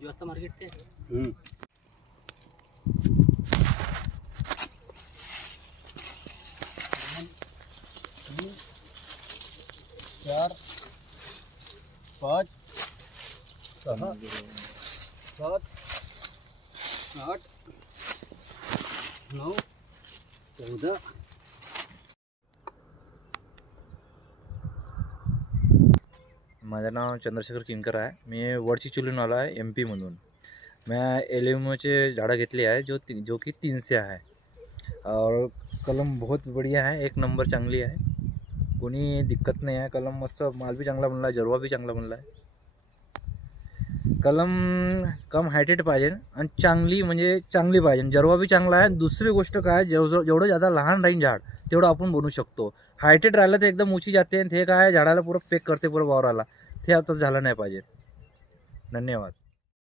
किती वाजता मार्केट ते? चार, पाच, सहा, सात, आठ, 9, 14. माझं नाव चंद्रशेखर किनकर आहे. मी वडचिचुलीहून आलो आहे MP मधून. मैं एलिमोचे झाड़ं घेतली आहे जो कि 300 आहे और कलम बहुत बढ़िया है, एक नंबर चांगली आहे. कोणी दिक्कत नाही आहे. कलम मस्त, माल भी चांगला बनला आहे, जरवा भी चांगला बनला आहे. कलम कम हायटेड पाहिजे आणि चांगली म्हणजे चांगली पाहिजे. जरवा भी चांगला आहे. दुसरी गोष्ट काय, जेवढं ज़्यादा लहान राहील झाड तेवढं आपण बनवू शकतो. हायटेड राहिलं तर एकदम ऊंची जाते आणि ते काय झाडाला पुरं पेक करते पुरं वावराला. ते आता झालं नाही पाहिजे. धन्यवाद.